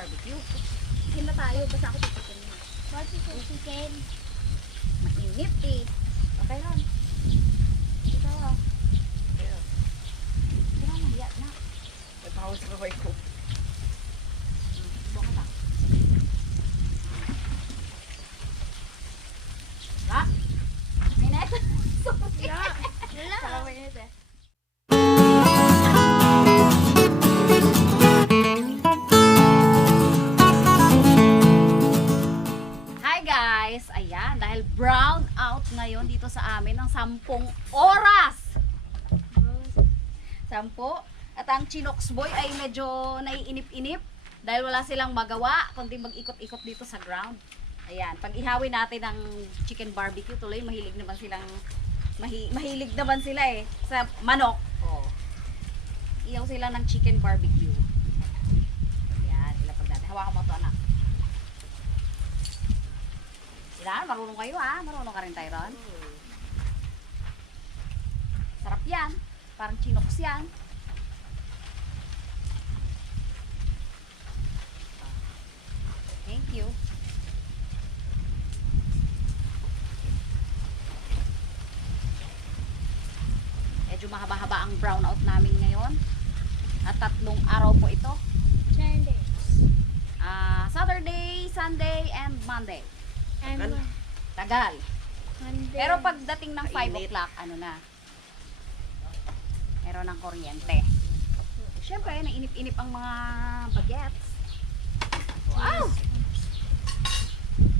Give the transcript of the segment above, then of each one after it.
barbecue. Chicken na tayo. Basta ako chicken na. Barbecue chicken. Mainit eh. Okay lang. Ito ah. Kaya mahiya na. Nagpahawas ka kay ko. Sa amin ng 10 oras. Sampo. At ang Chinox Boy ay medyo naiinip-inip dahil wala silang magawa kundi mag-ikot-ikot dito sa ground. Ayan, pag ihawin natin ng chicken barbecue, tuloy mahilig naman silang mahi, mahilig naman sila eh sa manok. Oh. Iyaw sila ng chicken barbecue. Ayan, ilapag natin. Hawakan mo to anak. Sila, marunong kayo ha? Marunong ka rin, Tyron? Sarap yan. Parang chinox yan. Thank you. Medyo mahaba-haba ang brownout namin ngayon. At tatlong araw po ito. Chinese. Ah, Saturday, Sunday, and Monday. And Tagal. Tagal. Monday. Pero pagdating ng 5 Mainit. o'clock, ano na? Meron ng kuryente. Siyempre, nainip-inip ang mga bagets. Wow!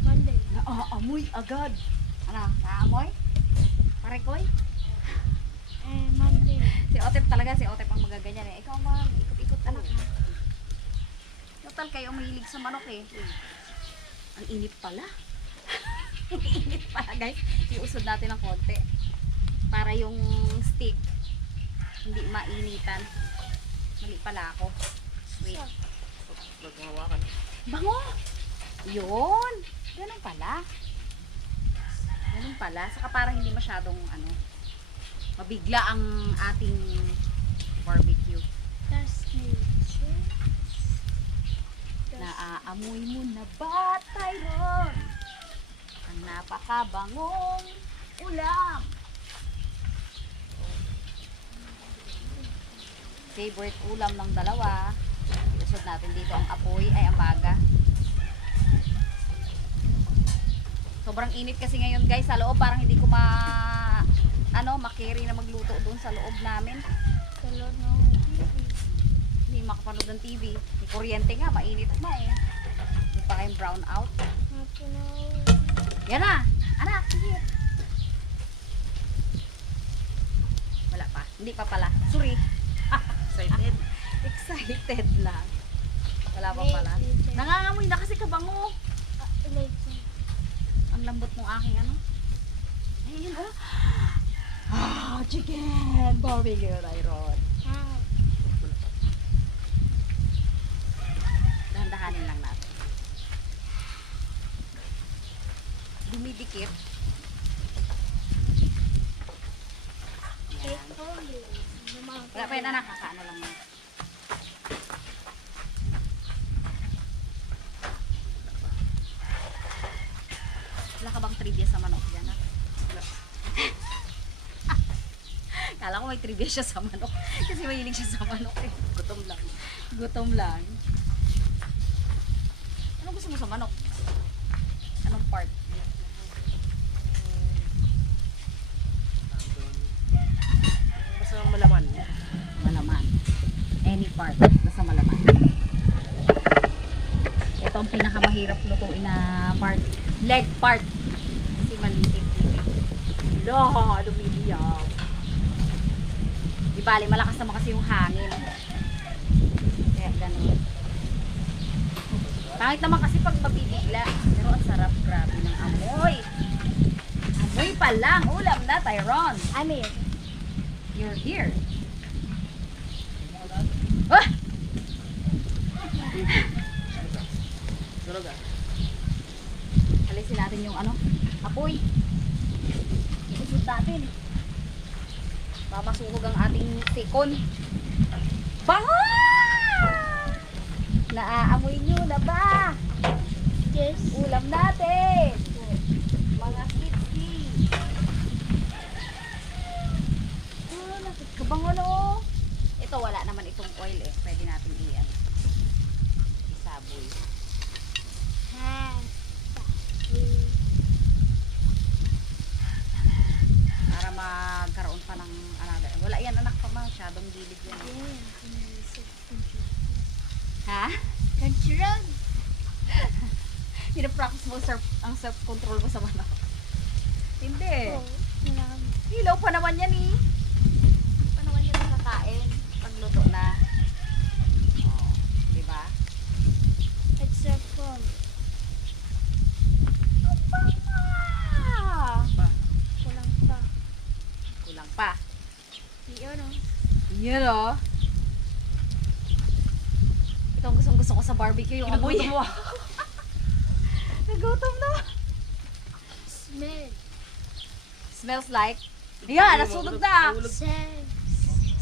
Monday. Naaamoy agad. Ano? Naamoy? Parekoy? Eh, Monday. Si Otep talaga, si Otep ang magaganyan eh. Ikaw mag ikot-ikot anak ha. Total kayo mahilig sa manok eh. Ang init pala. Ang init pala guys. Iusod natin ng konti. Para yung stick hindi mainitan. Mali pala ako. Wait. Naghawakan. Bango! Yun! Ganun pala. Ganun pala. Saka parang hindi masyadong ano, mabigla ang ating barbecue. Nature. Naaamoy mo na ba, Tyron? Ang napakabangong ulam. Favorite ulam ng dalawa. Iusod natin dito ang apoy, ay ang baga. Sobrang init kasi ngayon guys sa loob. Parang hindi ko ma ano, makiri na magluto doon sa loob namin. Color no. Hindi makapanood ng TV. May kuryente nga, mainit na eh. Hindi pa kayong brown out. Yan na! Anak, sige. Wala pa. Hindi pa pala. Sorry. Excited. Excited lang. Wala pa pala. Nangangamoy na kasi kabango. Ang lambot ng aking ano. Ayun oh. Ah, chicken barbecue, Tyron. Dahan-dahanin lang natin. Dumidikit. Yan. Wala pa yun anak, kakaano lang yun. Wala ka bang trivia sa manok dyan ha? Kala ko may trivia siya sa manok. Kasi mahilig siya sa manok eh. Gutom lang. Gutom lang. Ano gusto mo sa manok? Anong part? Basta malaman. Malaman. Any part. Basta malaman. Ito ang pinakamahirap lutuin na part. Leg part. Kasi maliit. Lo, lumiliyap. Di bali, malakas naman kasi yung hangin. Kaya ganun. Pangit naman kasi pag mabibigla. Pero ang sarap, grabe ng amoy. Amoy pa lang. Ulam na, Tyron. Amir. You're here. Ah! Sunog ah kasi natin yung ano, apoy. Iusod natin. Mamasunog ang ating sikon. Bango! Naaamoy nyo na ba? Yes. Ulam natin. Pinapractice mo self, ang self-control mo sa manok. Hindi. Oh, marami. Hilaw pa naman yan eh. Pa naman yan nakakain. Pagluto na. Oh, di ba? Except for Ah! kulang pa. Kulang pa. Yun oh. Yan o. Ito ang gustong gusto ko sa barbecue, yung amoy. Nagutom na. Smell. Smells like? Yan, nasunog na.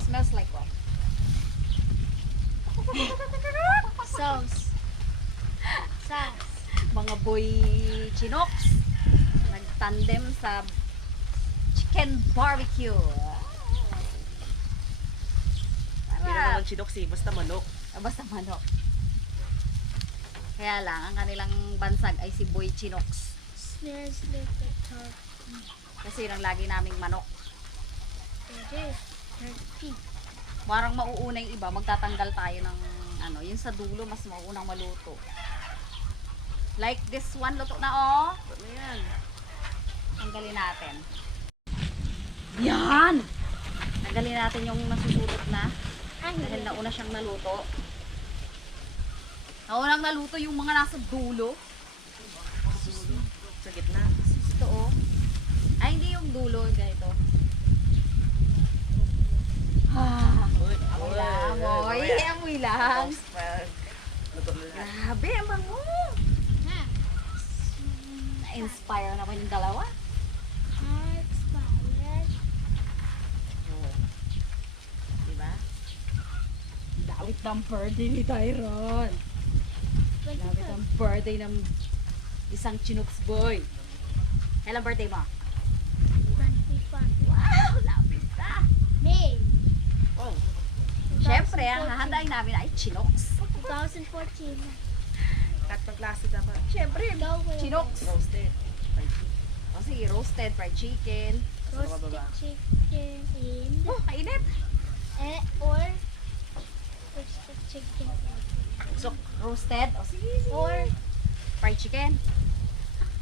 Smells like what? Sauce. Sauce. Mga boy chinoks. Nagtandem sa chicken barbecue. Hindi naman chinoksi, basta manok. Ah, Basta manok. Kaya lang, ang kanilang bansag ay si Boy turkey. Kasi yun ang lagi naming manok. Parang mauuna yung iba, magtatanggal tayo ng ano, yun sa dulo, mas mauunang maluto. Like this one, luto na oh. Ano yan? Tanggalin natin. Yan! Tanggalin natin yung nasusulot na. Dahil nauna siyang naluto. Naunang naluto yung mga nasa dulo. Sa gitna. Ito oh. Ay, hindi yung dulo. Ganito. Ah, amoy lang, amoy. Amoy lang. Na. Grabe, ang bango. na. Na-inspire naman yung dalawa. Diba? Dawit ng birthday ni Tyron. Dawit ng birthday ng isang Chinooks boy. Kailan birthday mo? 21. Wow, lapit na. May. Oh, Siyempre, ang hahandain namin ay Chinooks. 2014. cut ng klase dapat. Siyempre, Chinooks. Roasted. O sige, roasted fried chicken. Roasted chicken and Oh, mainit. eh, or roasted chicken So, roasted. O sige, sige. or fried chicken.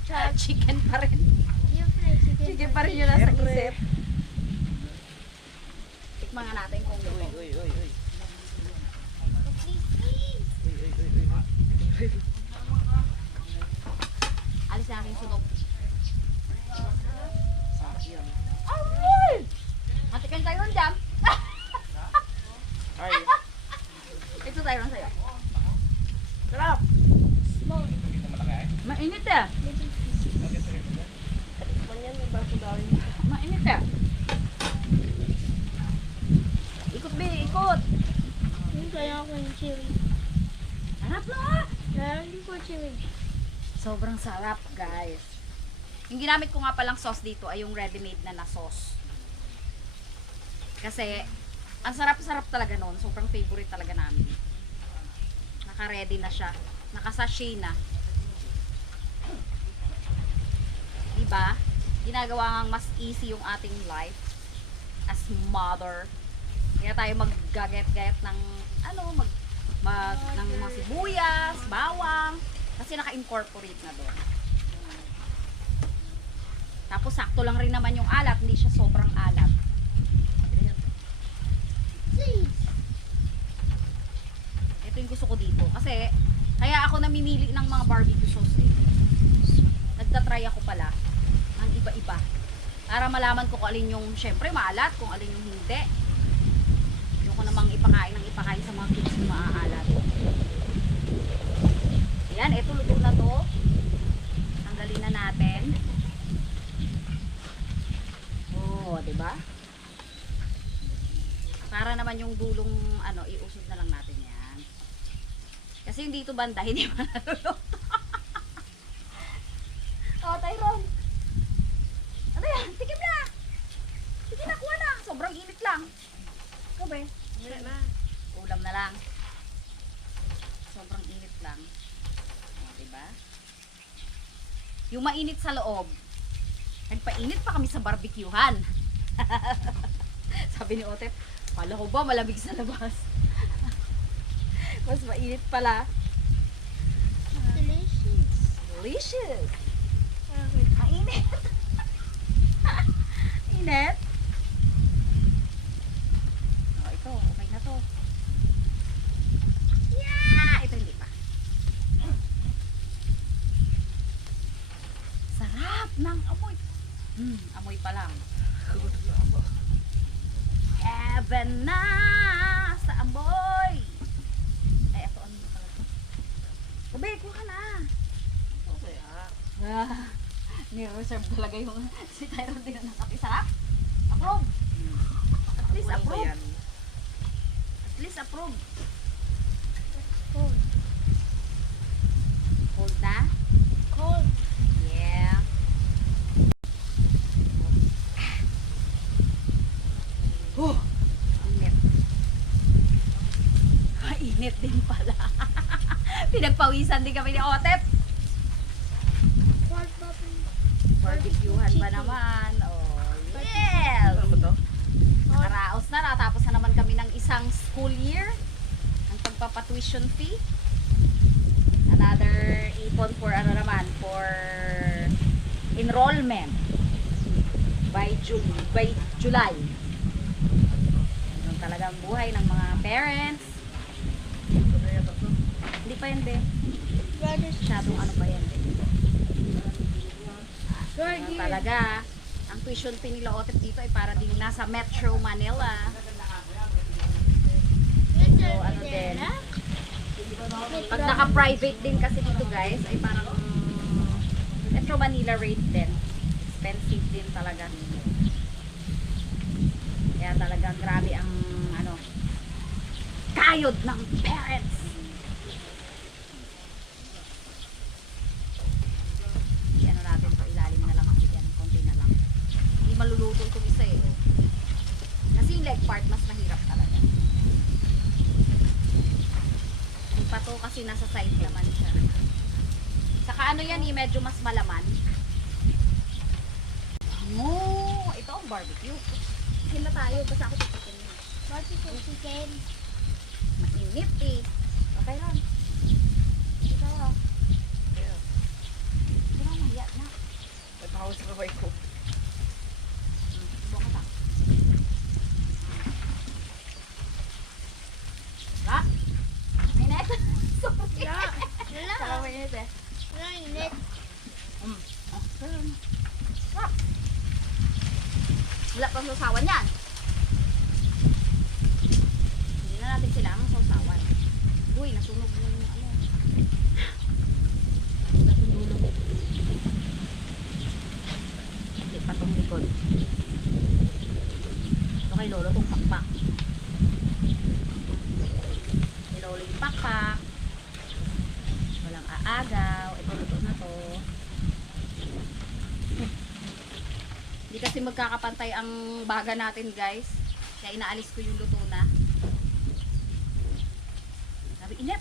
chop Chicken pa rin. yung fried chicken. Chicken pa rin yun nasa isip. Tikman nga natin kung luto. uy, uy, uy. Uy. Alis natin yung sunog. Aray! Matikin tayo ng jam. Ay, Ito tayo ng sayo. sarap! Small. Mainit eh. Mainit eh. Ikot be, ikot. Yung kaya ko yung chili. Harap na. Kaya hindi ko chili. Sobrang sarap, guys. Yung ginamit ko nga palang sauce dito ay yung ready-made na na sauce. Kasi, ang sarap-sarap talaga noon. Sobrang favorite talaga namin. Naka-ready na siya. Naka-sachet na. Diba? Ginagawa ngang mas easy yung ating life as mother. Kaya tayo maggagayat-gayat ng ano, mag, mag ng mga sibuyas, bawang, kasi naka-incorporate na doon. Tapos sakto lang rin naman yung alat, hindi siya sobrang alat. Ito yung gusto ko dito. Kasi, kaya ako namimili ng mga barbecue sauce eh. Nagtatry ako pala iba-iba. Para malaman ko kung alin yung, syempre maalat, kung alin yung hindi. Yung ko namang ipakain ng ipakain sa mga kids na maaalat. Ayan, ito luto na to. Tanggalin na natin. Oh, 'di ba? Para naman yung dulong ano, iusod na lang natin 'yan. Kasi yung dito banda hindi pa naluluto. oh, Tyron. Tikim na. Sige na, kuha na. Sobrang init lang. Kabe, Wala na. ulam na lang. Sobrang init lang. O, diba? Yung mainit sa loob, nagpainit pa kami sa barbecuehan. Sabi ni Otep, pala ko ba malamig sa labas? Mas mainit pala. Delicious. Delicious. Mainit. Init. Oh, ito. Okay na to. Yeah! Ito hindi pa. Sarap ng amoy. Hmm, amoy pa lang. Heaven na sa amoy. Ay, ito ano pala to? Gabi, kuha ka na. Okay ah. Ah, ni-reserve talaga yung si Tyron din na kape. Sarap? Approve? At least approve. At least approve. Cold. Cold na? Cold. Yeah. Oh, init. Mainit din pala. Pinagpawisan din kami ni Otep. Cold bubble. Barbecuehan ba naman? Oh, yes! Ano ba to? Nakaraos na, nakatapos na naman kami ng isang school year ng pagpapatuition fee. Another ipon for ano naman, for enrollment by June, by July. Ganun talaga ang buhay ng mga parents. Hindi pa yan, be. Masyadong ano pa yan, be. Here. talaga. Ang tuition fee nila Otep dito ay para din nasa Metro Manila. So, ano din. Pag naka-private din kasi dito guys, ay parang Metro Manila rate din. Expensive din talaga. Kaya talagang grabe ang ano kayod ng parents. Ano natin to, ilalim na lang kasi yan, konti na lang. Hindi maluluto itong isa eh. Kasi yung leg part mas mahirap talaga. Hindi pa to kasi nasa side naman siya. Saka ano yan eh, medyo mas malaman. Oh, ito ang barbecue. Hila tayo, basta ako mo. Barbecue chicken. Mainit eh. Okay lang. Ito ah. Ito lang, mahiya na. Nagpahawis ko. Hmm, subukan ka pa. Ha? Mainit? Sorry. Yeah. Kala Wala. mainit eh. Wala init. Mm. Oh, ganun. Sarap. Wala pang sausawan yan. Hindi na natin kailangan ng sausawan. Uy, nasunog yung ano. Natulog. Hindi pa tong likod. Ito kay Lolo tong pakpak. Kay Lolo yung pakpak. Walang aagaw. Ito luto na to. Hindi kasi magkakapantay ang baga natin guys. Kaya inaalis ko yung luto na. Sabi, inip!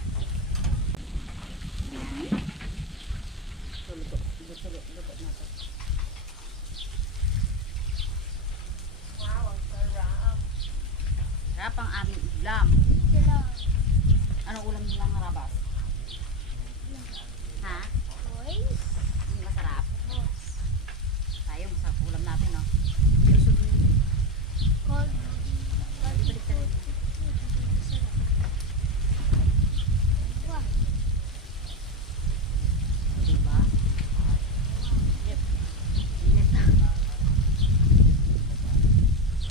Luto. Luto, luto. Wow, ang sarap. Sarap ang aming ulam. Anong ulam nilang harabas? Ha? Boys. Hindi masarap? Boys. Tayo, masarap ulam natin, no? Usod mo yun. Cold. Balik ka rin. Wow. Diba? Yep. Init na.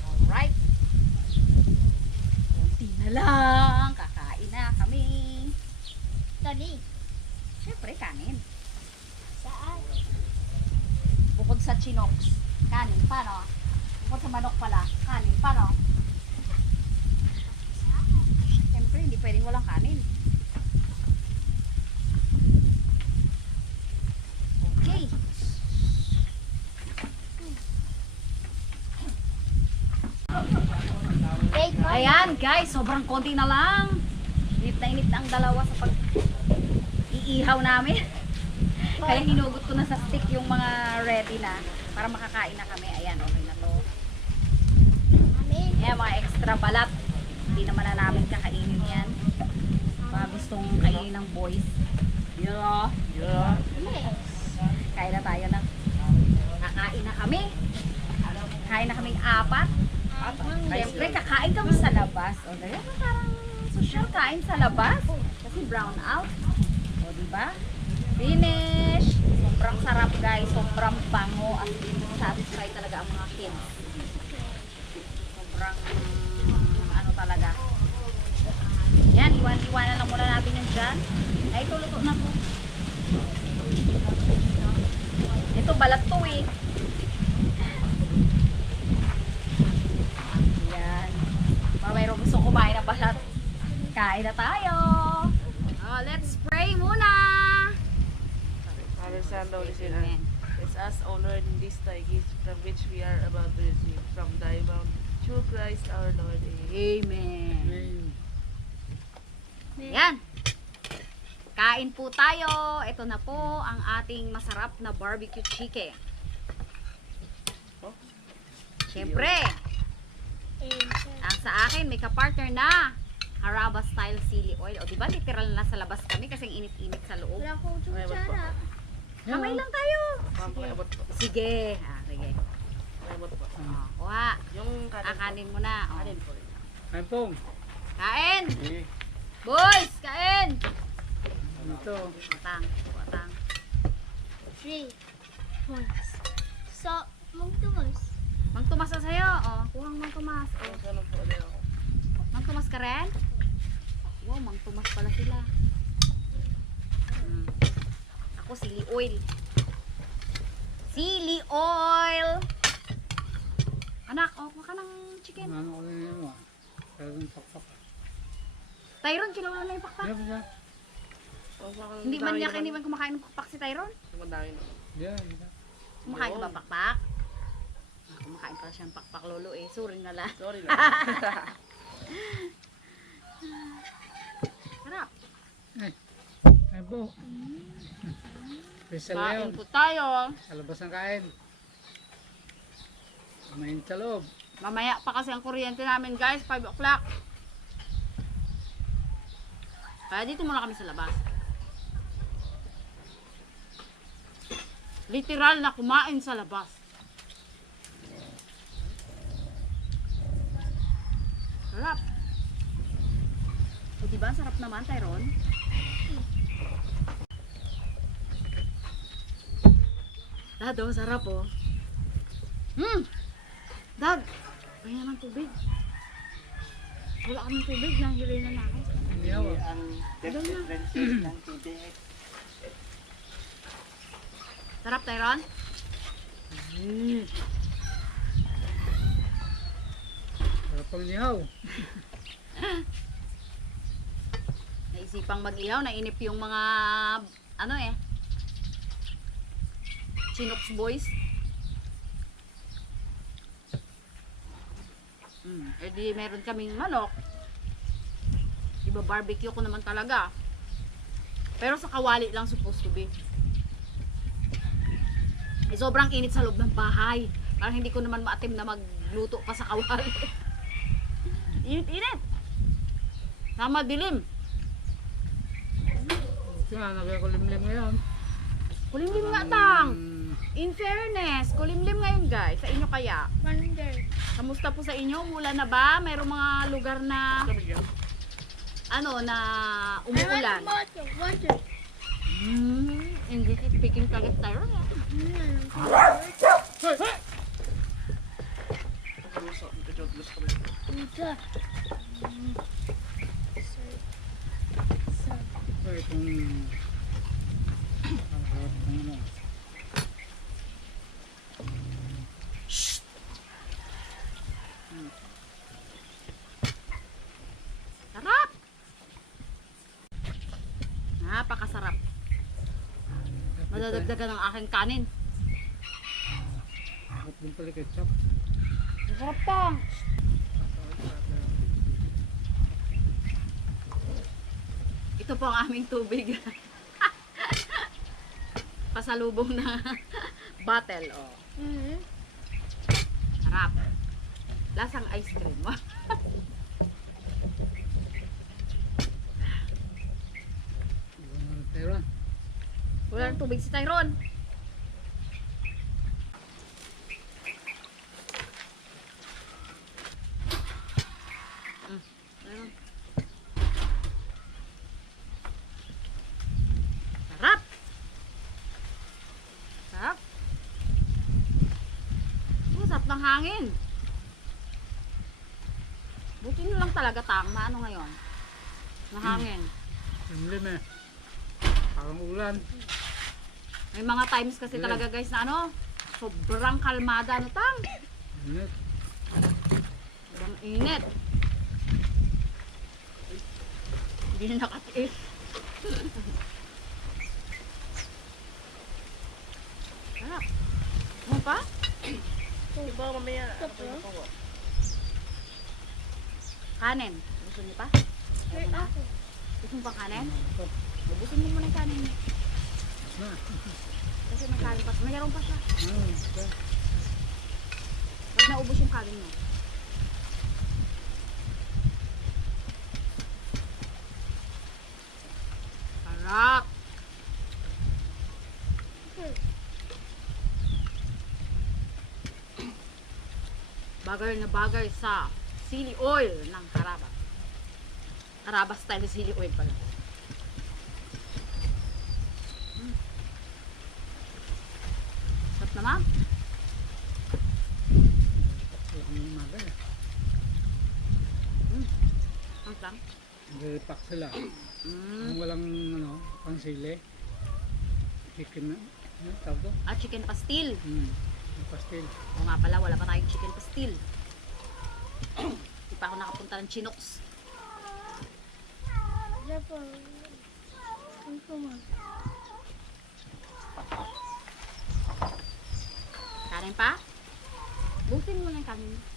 Alright. Kunti na lang. Kakain na kami. Tani. Siyempre, kanin. Saan? Bukod sa chinox, kanin pa, no? Bukod sa manok pala, kanin pa, no? Siyempre, hindi pwedeng walang kanin. Okay. Ayan, guys, sobrang konti na lang. Init na init ang dalawa sa pag iihaw namin. Kaya hinugot ko na sa stick yung mga ready na para makakain na kami. Ayan, okay na to. Ayan, mga extra balat. Hindi naman na namin kakainin yan. Baka gustong kainin ng boys. Yeah. Yeah. Kain na tayo na. Kakain na kami. Kain na kaming apat. Siyempre, kakain kami sa labas. O, dahil parang social kain sa labas. Kasi brown out. O, di ba? Finish! Sobrang sarap guys. Sobrang bango. At satisfy talaga ang mga kids. Sobrang ano talaga. Yan, iwan-iwanan lang muna natin yan dyan. Ay, ito luto na po. Ito balat to eh. Yan. Mga mayroong gusto kumain ng balat. Kain na tayo. Oh, let's pray muna. Spirit. Amen. Bless us, O Lord, in this thy gift from which we are about to receive from thy bounty. Through Christ our Lord. Amen. Amen. Yan. Kain po tayo. Ito na po ang ating masarap na barbecue chicken. Oh. Siyempre, ang sa akin may kapartner na Haraba style sili oil. O diba literal na sa labas kami kasi ang init-init sa loob. Wala akong sutsara. Kamay lang tayo. Po. Sige. Ah, sige. Pakiabot po. Oh, kuha. Yung kanin mo na. Oh. Kanin po. Kain! Boys! Kain! Ito. Atang. Atang. Three points. So, mong tumas. Mang Tomas na sa'yo. Oh, kuhang Mang Tomas. Oh. Ano? Mang Tomas ka rin? Wow, Mang Tomas pala sila. Ako, sili oil. Sili oil! Anak, oh, kuha ka ng chicken. Ano ko na yun. Pero yung pakpak. Tyron, kinawala na yung pakpak. Ba siya? Hindi man niya, hindi man kumakain ng pakpak si Tyron. Madami na. Yan. yan. Kumakain ka ba pakpak? Ah, kumakain pala siya ng pakpak lolo eh. Sorry na lang. Sorry na. Sarap. Ay po. Special. Kain po tayo. Sa labas ng kain. Kumain sa loob. Mamaya pa kasi ang kuryente namin guys, 5 o'clock. Kaya dito muna kami sa labas. Literal na kumain sa labas. Sarap. O diba, sarap naman, Tyrone? Dad, oh, sarap oh. Hmm! Dad! Ay naman tubig. Wala kaming tubig, nahili na na ako. Hindi ako. Sarap, Tyron? Mm. Sarap ang nihaw. Naisipang mag-ihaw, nainip yung mga, ano eh, Chinox boys. Mm, eh di meron kaming manok. Iba barbecue ko naman talaga. Pero sa kawali lang supposed to be. Eh, sobrang init sa loob ng bahay. Parang hindi ko naman maatim na magluto pa sa kawali. Init-init. Sama dilim. Kaya nagkakulimlim ngayon. Kulimlim nga tang. Mm, In fairness, kulimlim ngayon guys. Sa inyo kaya? Wonder. Kamusta po sa inyo? Mula na ba? Mayroong mga lugar na ano na I umuulan. want water. Water. Hmm, English speaking talaga tayo. Mm. Luso. Medyo luso ko rin. Ito. ito itong... Ang sarap ng ano. Sarap! Napakasarap. Madadagdagan ng aking kanin. Sarap din pala ketchup. Sarap tang. Ito po ang aming tubig. Pasalubong na bottle. Oh. Mm. Sarap. Lasang ice cream. Tyron. Wala ng tubig si Tyron. Mm, Tyron. Sarap! Sarap! Ng hangin. Buti nyo lang talaga tang ano ngayon. Na hangin. Limlim eh. Parang ulan. May mga times kasi Yeah. talaga guys na ano, sobrang kalmada ano tang. Init. Sobrang init. Hindi na nakatiis. Sarap. Ano pa? Diba mamaya ako na po. Kanin. Gusto niyo pa? Gusto mo pang kanin? Ubusin mo muna yung kanin niyo. Na. Kasi may kanin pa. Mayroon pa siya. Ah, ito. Pag naubos yung kanin mo. Sarap! Bagay na bagay sa sili oil ng karaba. Karaba style sili oil pala. Mm. Sarap naman. Walang yung maga eh. Ang lang. Nag-repack sila. Mm. Kung walang ano, pansili. Chicken na. Ano tawag to? At chicken pastil. Hmm. Yung pastil. O nga pala, wala pa tayong chicken pastil. Hindi pa ako nakapunta ng Chinox. Therefore, ang kumag. Kanin pa? Busin mo na yung kanin.